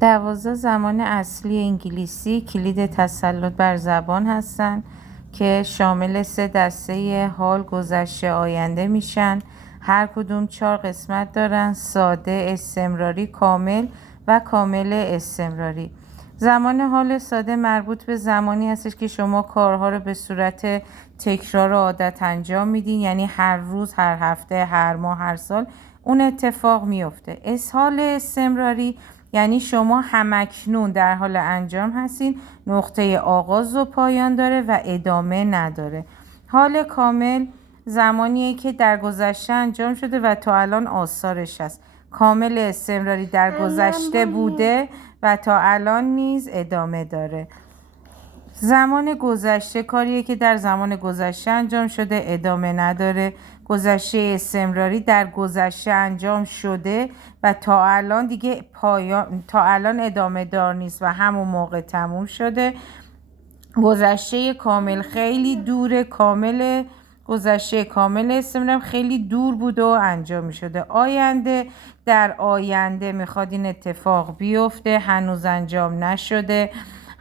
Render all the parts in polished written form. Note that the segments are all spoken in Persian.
12 زمان اصلی انگلیسی کلید تسلط بر زبان هستند که شامل 3 دسته حال، گذشته، آینده میشن. هر کدوم 4 قسمت دارن: ساده، استمراری، کامل و کامل استمراری. زمان حال ساده مربوط به زمانی هستش که شما کارها رو به صورت تکرار و عادت انجام میدین، یعنی هر روز، هر هفته، هر ماه، هر سال اون اتفاق میفته. حال استمراری یعنی شما همکنون در حال انجام هستین، نقطه آغاز و پایان داره و ادامه نداره. حال کامل زمانیه که در گذشته انجام شده و تا الان آثارش هست. کامل استمراری در گذشته بوده و تا الان نیز ادامه داره. زمان گذشته کاریه که در زمان گذشته انجام شده، ادامه نداره. گذشته استمراری در گذشته انجام شده و تا الان دیگه تا الان ادامه دار نیست و همون موقع تموم شده. گذشته کامل خیلی دوره، گذشته کامل استمراری خیلی دور بوده و انجام می شده. آینده در آینده میخواد این اتفاق بیفته، هنوز انجام نشده.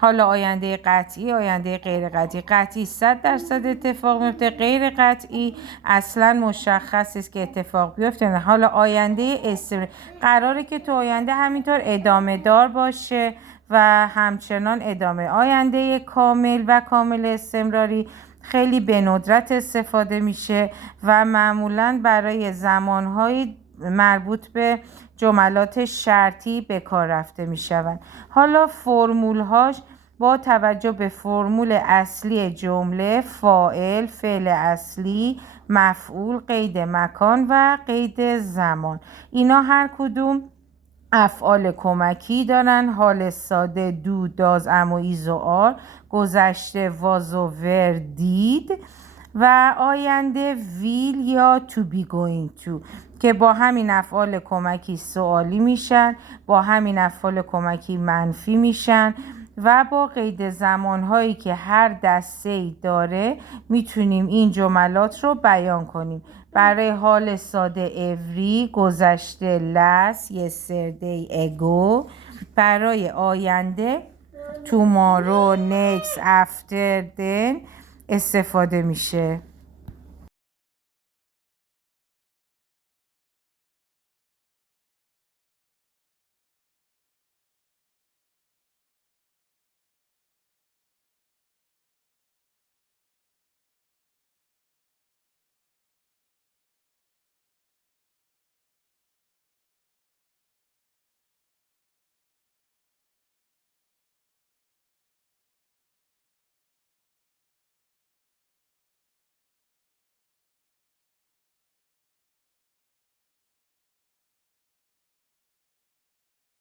حالا آینده قطعی، آینده غیر قطعی. قطعی 100% اتفاق میفته، غیر قطعی اصلا مشخص است که اتفاق بیفته. حالا آینده استمراری قراره که تو آینده همینطور ادامه دار باشه و همچنان ادامه. آینده کامل و کامل استمراری خیلی به ندرت استفاده میشه و معمولاً برای زمانهای مربوط به جملات شرطی به کار رفته میشوند. حالا فرمولهاش با توجه به فرمول اصلی جمله، فاعل، فعل اصلی، مفعول، قید مکان و قید زمان، اینا هر کدوم افعال کمکی دارن. حال ساده دو، داز، ام و ایز و آر. گذشته واز و ور، دید. و آینده ویل یا to be going to که با همین افعال کمکی سوالی میشن، با همین افعال کمکی منفی میشن و با قید زمانهایی که هر دسته‌ای داره میتونیم این جملات رو بیان کنیم. برای حال ساده every، گذشته last، yesterday ago. برای آینده tomorrow، next، after، then استفاده میشه.